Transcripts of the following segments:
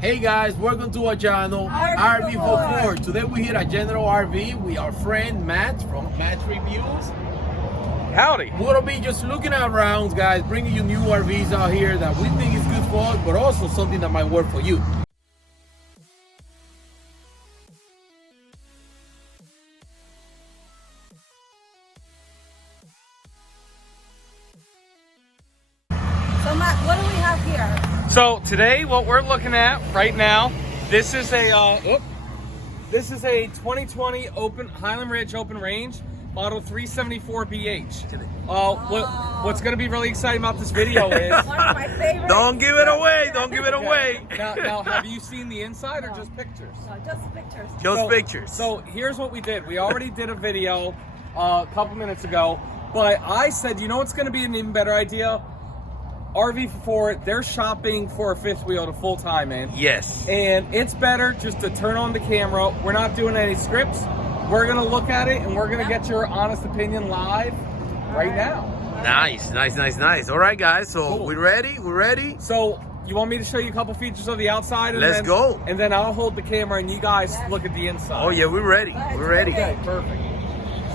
Hey guys, welcome to our channel, RV for Ford. Today we're here at General RV with our friend Matt from Matt Reviews. Howdy. We're gonna be just looking around, guys, bringing you new RVs out here that we think is good for us, but also something that might work for you. So Matt, what do we have here? So today, what we're looking at right now, this is a 2020 Highland Ridge open range model 374 BH. What's going to be really exciting about this video is One of my favorites. Don't give it away! Don't give it away! now have you seen the inside or just pictures? No, just pictures. Just pictures. So here's what we did. We already did a video a couple minutes ago, but I said, you know what's going to be an even better idea? RV for Ford, they're shopping for a fifth wheel to full time, man. Yes. And it's better just to turn on the camera. We're not doing any scripts. We're gonna look at it and we're gonna get your honest opinion live right now. Nice. All right, guys. So Cool. we're ready. So you want me to show you a couple features of the outside? And Let's go. And then I'll hold the camera and you guys look at the inside. Oh yeah, we're ready. We're ready. Okay, perfect.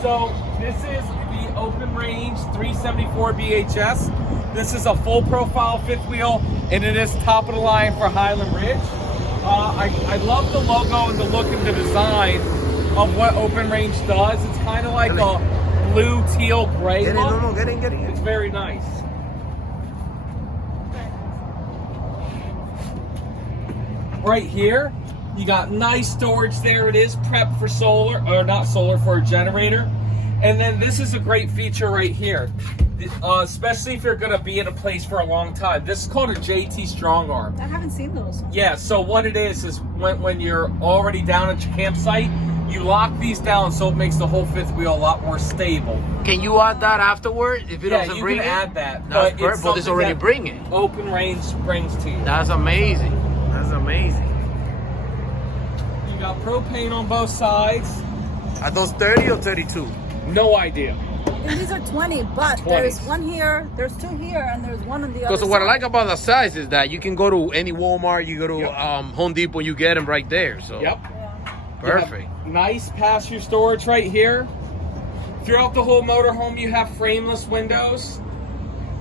So this is the open range 374 BHS. This is a full profile fifth wheel, and it is top of the line for Highland Ridge. I love the logo and the look and the design of what open range does. It's kind of like a blue teal gray look. Get in. It's very nice. Right here, you got nice storage there. It is prepped for solar, or not solar, for a generator. And then this is a great feature right here, especially if you're gonna be in a place for a long time. This is called a JT Strong Arm. I haven't seen those. Yeah, so what it is when you're already down at your campsite, you lock these down so it makes the whole fifth wheel a lot more stable. Can you add that afterward if it doesn't you bring can it? add that. That's but perfect, but it's already bringing. Open range brings to you. That's amazing. You got propane on both sides. Are those 30 or 32? No idea. And these are 20, but 20s. there's one here, there's two here, and there's one on the other Because side. what I like about the size is that you can go to any Walmart, you go to Home Depot, you get them right there. So Yep. Yeah. perfect. Nice pass-through storage right here. Throughout the whole motorhome, you have frameless windows.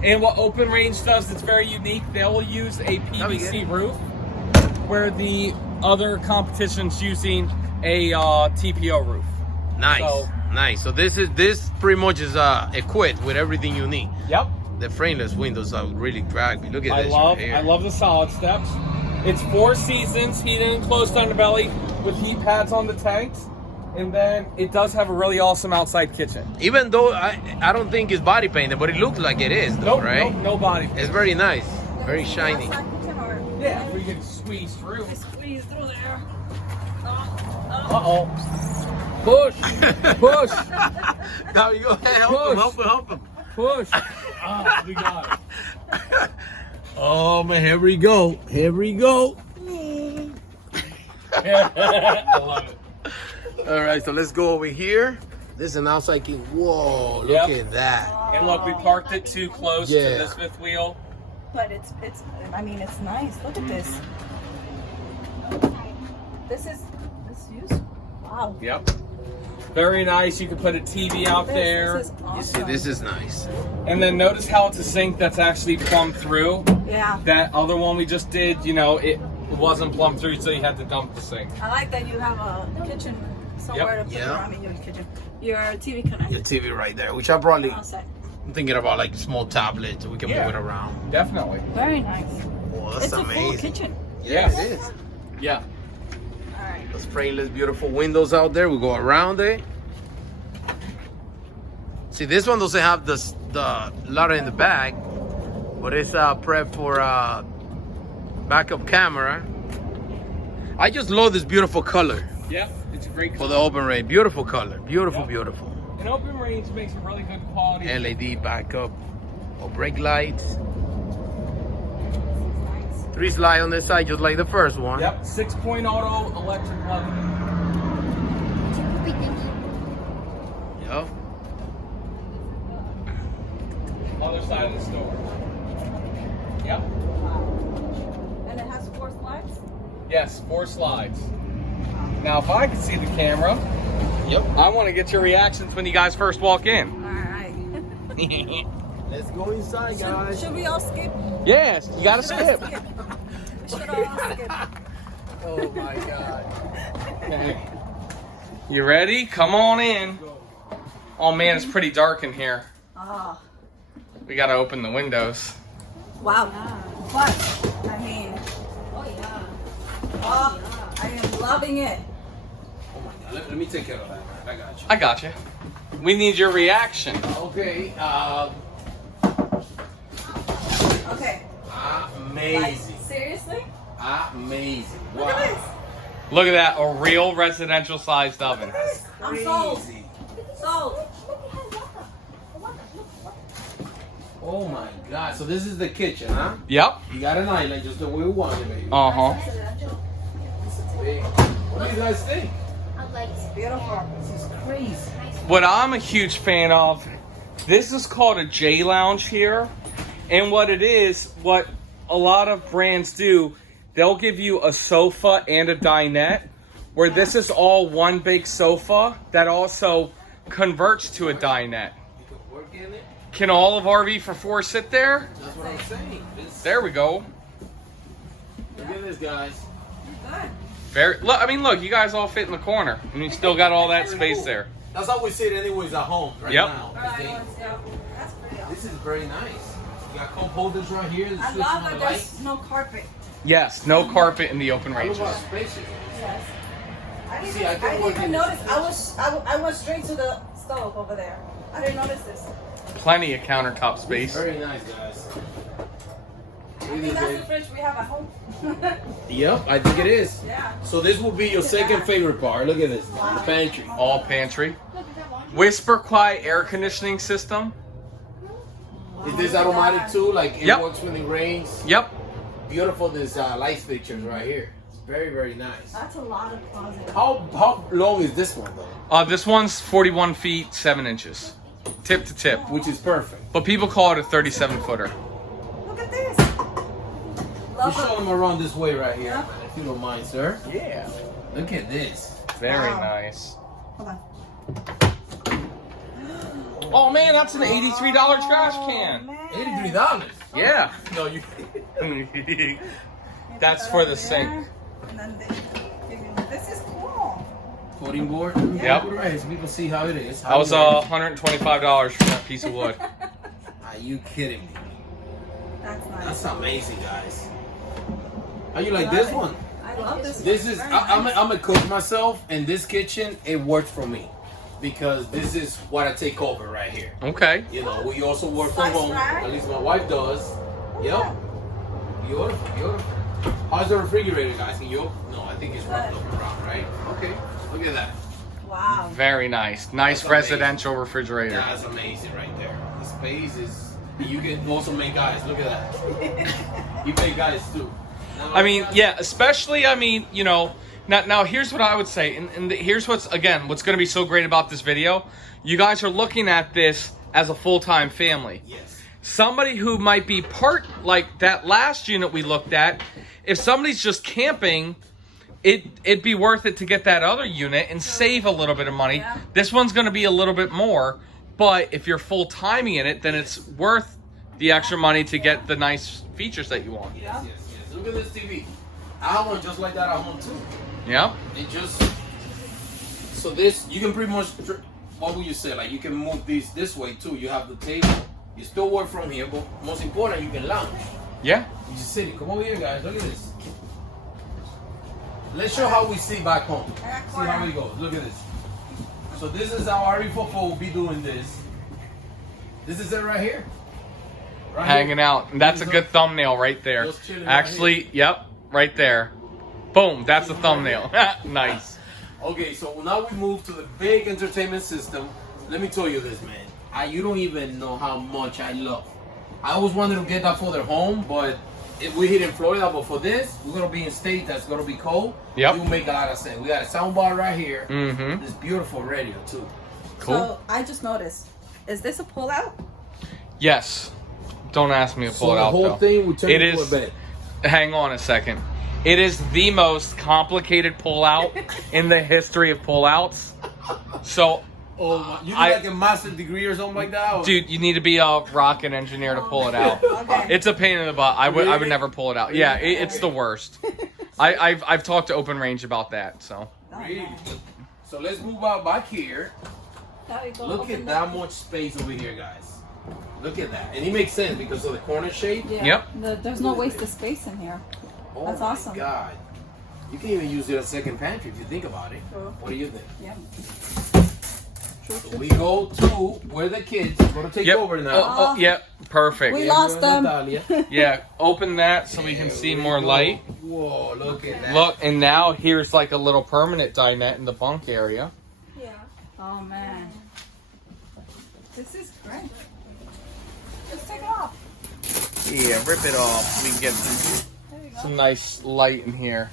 And what Open Range does that's very unique, they'll use a PVC roof, where the other competition's using a TPO roof. Nice. So this pretty much is equipped with everything you need. Yep. The frameless windows are really drag me. Look at this. I love the solid steps. It's 4 seasons, heated and closed underbelly with heat pads on the tanks. And then it does have a really awesome outside kitchen. Even though I don't think it's body painted, but it looks like it is, though, right? No body. It's very nice, very shiny. Yeah, we can squeeze through. Squeeze through there. Uh-oh. Push. Now you go ahead, help him. Push. We got it. Oh man, here we go. I love it. All right, so let's go over here. This is an outside king. Whoa, look at that. And look, we parked it too close to this fifth wheel. But it's nice. Look at this. This is useful. Wow. Yep. Very nice. You can put a TV out there. This is awesome. You see, this is nice. And then notice how it's a sink that's actually plumbed through. Yeah. That other one we just did, it wasn't plumbed through, so you had to dump the sink. I like that you have a kitchen somewhere to put your kitchen. Your TV connector. Your TV right there, which I probably, Outside. I'm thinking about like small tablets, so we can move it around. Definitely. Very nice. Whoa, that's It's a amazing. full kitchen. Yeah. It is. Yeah. All right. Those frameless, beautiful windows out there. We go around it. See, this one doesn't have the ladder in the back, but it's prep for backup camera. I just love this beautiful color Yeah. It's a great for color. the open range. Beautiful color, beautiful. And Open Range makes a really good quality. LED backup or brake lights. Nice. 3 slide on this side, just like the first one. Yep. 6-point auto electric lever. Yep. Other side of the store. Yep. And it has 4 slides? Yes, 4 slides. Now, if I can see the camera, I want to get your reactions when you guys first walk in. All right. Let's go inside, guys. Should we all skip? Yes, you got to skip. We should all skip. Oh my God. Okay. You ready? Come on in. Oh man, it's pretty dark in here. Oh, We got to open the windows. wow. But, I mean, oh, I am loving it. Oh my God. Let me take care of that. I got you. I got you. We need your reaction. Okay. Okay. Amazing. Seriously? Amazing. Look at this. Look at that, a real residential sized oven. I'm sold. Crazy. Sold. Oh my God. So this is the kitchen, huh? Yep. You got an island just the way we want it, baby. Uh-huh. Big. What do you guys think? It's beautiful. This is crazy. What I'm a huge fan of, this is called a J Lounge here. And what it is, what a lot of brands do, they'll give you a sofa and a dinette, where this is all one big sofa that also converts to a dinette. You can work in it. Can all of RV for 4 sit there? That's what I'm saying. There we go. Look at this, guys. Good. Very. Look, I mean, look, you guys all fit in the corner, and you still got all that space there. That's how we sit anyways at home right Yep. now. That's pretty awesome. This is very nice. You got cup holders right here. The I switch love on that the there's light. no carpet. Yes, no carpet in the open Look ranges. how spacious. Yes. I didn't, See, I can I work didn't in notice. I went straight to the stove over there. I didn't notice this. Plenty of countertop space. Very nice, guys. I think that's the fridge we have at home. Yep, I think it is. Yeah. So this will be your second favorite part. Look at this. Wow. Pantry. All pantry. Whisper quiet air conditioning system. Is this automatic too? Like it Yep. works when it rains? Yep. Beautiful, this light fixtures right here. It's very, very nice. That's a lot of closet. How long is this one though? This one's 41 feet 7 inches, tip to tip. Which is perfect. But people call it a 37 footer. Look at this. You Love show it. them around this way right here, Yeah. man, if you don't mind, sir. Yeah. Look at this. Very Wow. nice. Hold on. Oh man, that's an $83 trash can. Man. $83. Yeah. No, you. You That's put for that the over sink. there, and then this is cool. Putting board. Yep. Right, so people see how it is. That was $125 for that piece of wood. Are you kidding me? That's nice. That's amazing, guys. How you like Love this it. one? I love this. This is. Very I'm nice. a cook myself, and this kitchen it works for me because this is what I take over right here. Okay. You know, we also work from Spice home. rack. At least my wife does. Yep. Beautiful, beautiful. How's the refrigerator, guys? Can you? No, I think it's wrapped up around, right? Okay. Look at that. Wow. Very nice. Nice That's residential refrigerator. That's amazing right there. The space is. You can also make guys. Look at that. You make guys too. Now, I mean, yeah, especially, I mean, you know, now here's what I would say, and here's what's going to be so great about this video. You guys are looking at this as a full-time family. Yes. Somebody who might be part, like that last unit we looked at, if somebody's just camping, it'd be worth it to get that other unit and save a little bit of money. Yeah. This one's going to be a little bit more, but if you're full-timing in it, then it's worth the extra money to get the nice features that you want. Yes, yes, yes. Look at this TV. I have one just like that at home too. Yeah? It just. So this, you can pretty much. What would you say? Like you can move these this way too. You have the table. You still work from here, but most important, you can lounge. Yeah. You just sit. Come over here, guys. Look at this. Let's show how we see back home. See how it goes. Look at this. So this is how RV Fofo will be doing this. This is it right here. Right Hanging here. out. And that's a good thumbnail right there. Just chilling right Actually, yep, right there. Boom, that's a thumbnail. Nice. Okay, so now we move to the big entertainment system. Let me tell you this, man. You don't even know how much I love. I always wanted to get that for their home, but if we hit in Florida, but for this, we're gonna be in state that's gonna be cold. Yep. It will make a lot of sense. We got a sound bar right here. Mm-hmm. This beautiful radio too. Cool. So I just noticed. Is this a pull out? Yes. Don't ask me to pull So it the out whole though. thing will turn It into is- a bed. Hang on a second. It is the most complicated pullout in the history of pullouts. So, Oh my, you need like a master's degree or something like that? Or? dude, you need to be a rocket engineer to pull it out. Okay. It's a pain in the butt. I would never pull it out. Really? Yeah, it's the worst. I've talked to Open Range about that. So. Really? So let's move out back here. There you go. Look Open at it. that much space over here, guys. Look at that. And it makes sense because of the corner shape. Yeah. Yep. There's no wasted space in here. Oh That's my awesome. God. You can even use it as a second pantry if you think about it. True. What do you think? Yeah. True, So true, we true. go to where the kids are going to take Yep. over now. Oh, yep. Perfect. We lost them. Natalia. Yeah. Open that so we can There see we more go. light. Whoa, look at that. Look, and now here's like a little permanent dinette in the bunk area. Yeah. Oh man. This is great. Let's take it off. Yeah, rip it off so we can get There you go. some nice light in here.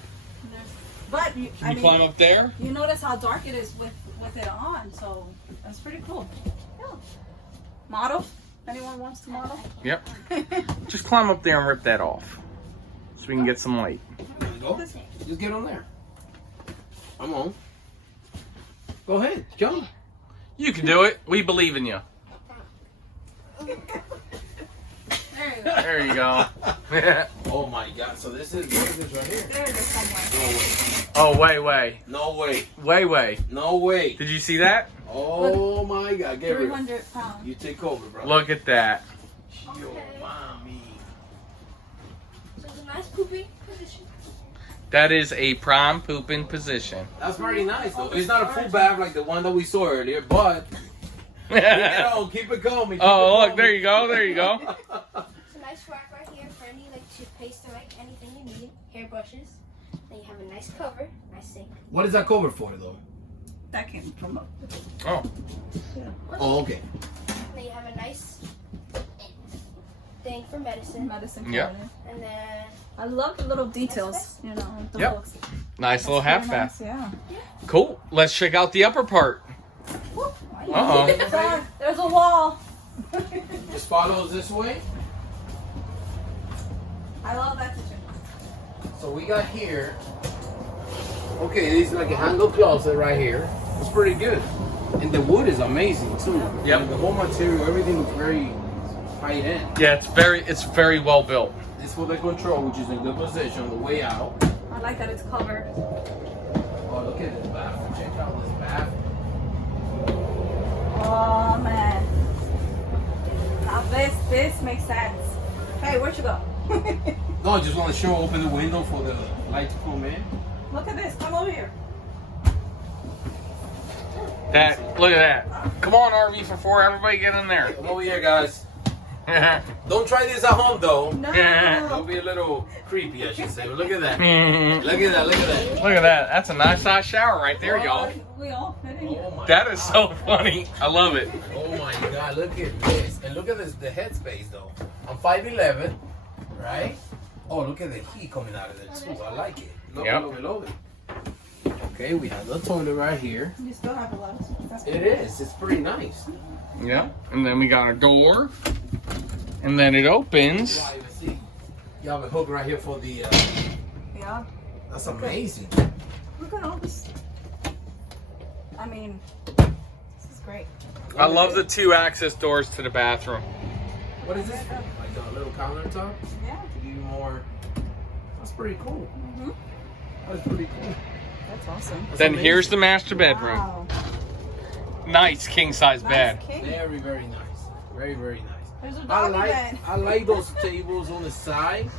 But you, Can you climb up there? you notice how dark it is with it on, so that's pretty cool. Yeah. Model? Anyone wants to model? Yep. Just climb up there and rip that off so we can get some light. There you go. Just get on there. I'm on. Go ahead, jump. You can do it. We believe in you. There you go. There you go. Oh my God! So this is what is this right here? There it is somewhere. Oh, way. No way! Way. No way! Did you see that? Oh my God, Gabriel! 300 pounds. You take over, bro. Look at that. Yo, mommy. So it's a nice pooping position. That is a prime pooping position. That's very nice though. It's not a full bath like the one that we saw earlier, but keep it on, keep it going. Oh, look, there you go. There you go. It's a nice rack right here for any like toothpaste or like anything you need. Hairbrushes. Then you have a nice cover, nice sink. What is that covered for though? That came from up. Oh, Oh, okay. Then you have a nice thing for medicine. Medicine Yeah. cabinet. And then I love the little details, you know, the Yep. books. nice little half Very bath. nice, yeah. Cool. Let's check out the upper part. Uh-oh. There's a wall. Just follow us this way. I love that kitchen. So we got here. Okay, this is like a handle closet right here. It's pretty good. And the wood is amazing too. Yep. Like, the whole material, everything is very high end. Yeah, it's very well built. This for the control, which is in good position on the way out. I like that it's covered. Oh, look at this bathroom. Check out this bathroom. Oh man. Now this makes sense. Hey, where'd you go? No, I just want to show open the window for the light to come in. Look at this. Come over here. Look at that. Come on, RV for 4. Everybody get in there. Come over here, guys. Don't try this at home though. No. It'll be a little creepy, I should say. But look at that. Look at that. Look at that. Look at that. That's a nice size shower right there, y'all. We all fit in here. Oh my That God. is so funny. I love it. Oh my God, look at this. And look at this, the headspace though. I'm 5'11", right? Oh, look at the heat coming out of there too. I like it. Love it. Okay, we have the toilet right here. You still have a lot of stuff. It is. It's pretty nice. Yeah. And then we got a door. And then it opens. Privacy. You have a hook right here for the. Yeah. That's amazing. Look at all this. I mean, this is great. I love the 2 access doors to the bathroom. What is this for? Like a little countertop Yeah. to give you more. That's pretty cool. Mhm. That's pretty cool. That's awesome. That's Then amazing. here's the master bedroom. Wow. Nice king size bed. Nice king. Very, very nice. Very, very nice. There's a I doggy bed. like those tables on the side.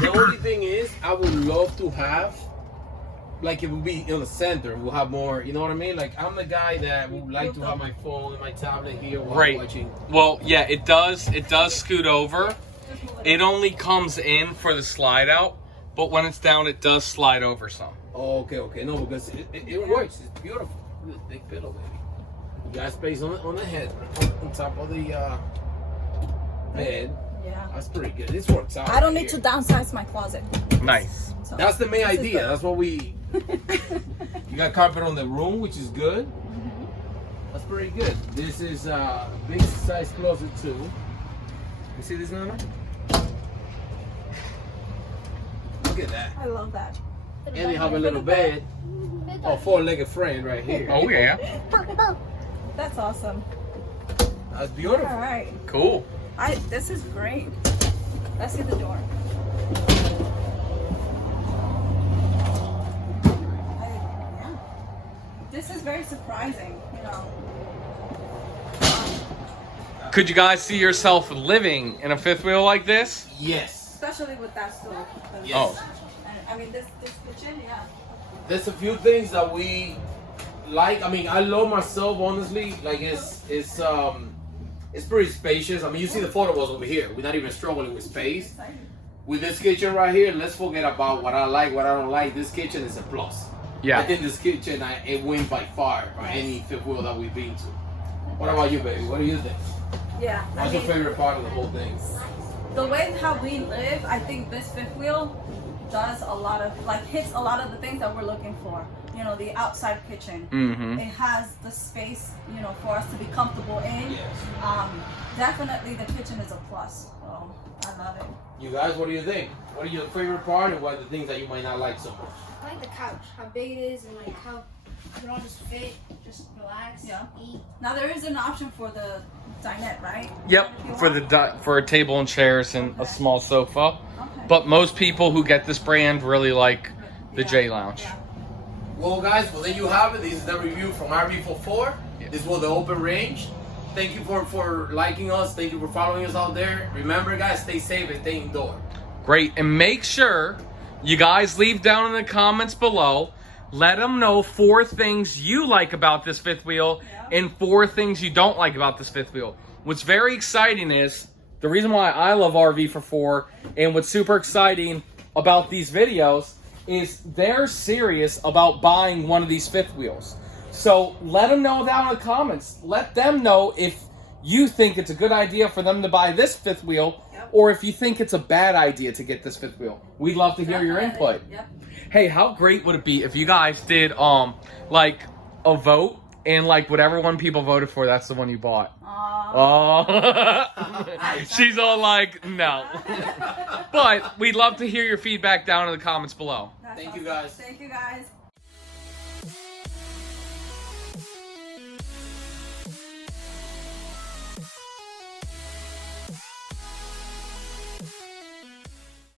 The only thing is, I would love to have, like, it would be in the center. We'll have more. You know what I mean? Like, I'm the guy that would like to have my phone and my tablet here while Right. watching. Well, yeah, it does scoot over. Just move It only comes in for the slide out, but when it's down, it does slide over some. Oh, okay. No, because it works. It's beautiful. Look at this big pillow, baby. You got space on the head, on top of the bed. Yeah. That's pretty good. This works out. I don't right need to here. downsize my closet. Nice. So. That's the main This is idea. good. That's what we. You got carpet on the room, which is good. That's pretty good. This is a big size closet too. You see this, Nana? Look at that. I love that. And they have a little bed. Oh, four-legged friend right here. Oh yeah. That's awesome. That's beautiful. All right. Cool. This is great. Let's see the door. This is very surprising, you know. Could you guys see yourself living in a fifth wheel like this? Yes. Especially with that stove. Yes. Oh. I mean, this kitchen, yeah. There's a few things that we like. I mean, I love myself, honestly. Like, it's pretty spacious. I mean, you see the photo was over here. We're not even struggling with space. With this kitchen right here, let's forget about what I like, what I don't like. This kitchen is a plus. Yeah. I think this kitchen, it wins by far by any fifth wheel that we've been to. What about you, baby? What do you think? Yeah. What's your favorite part of the whole thing? The way how we live, I think this fifth wheel does a lot of, hits a lot of the things that we're looking for. You know, the outside kitchen. Mm-hmm. It has the space, you know, for us to be comfortable in. Yes. Definitely the kitchen is a plus. So I love it. You guys, what do you think? What are your favorite part and what are the things that you might not like so much? I like the couch, how big it is, and like how you can all just fit, just relax, eat. Now there is an option for the dinette, right? Yep. If you For want. for a table and chairs and a Okay. small sofa. Okay. But most people who get this brand really like the J Lounge. Yeah. Well, guys, well, there you have it. This is the review from RV44. Yeah. This was the open range. Thank you for liking us. Thank you for following us out there. Remember, guys, stay safe and stay indoor. Great. And make sure you guys leave down in the comments below. Let them know 4 things you like about this fifth wheel and 4 things you don't like about this fifth wheel. What's very exciting is, the reason why I love RV44 and what's super exciting about these videos is they're serious about buying one of these fifth wheels. So let them know down in the comments. Let them know if you think it's a good idea for them to buy this fifth wheel or if you think it's a bad idea to get this fifth wheel. We'd love to hear your input. Yep. Hey, how great would it be if you guys did like a vote and like whatever one people voted for, that's the one you bought. Oh, she's all like, no. But we'd love to hear your feedback down in the comments below. That's Thank you, awesome. guys. Thank you guys.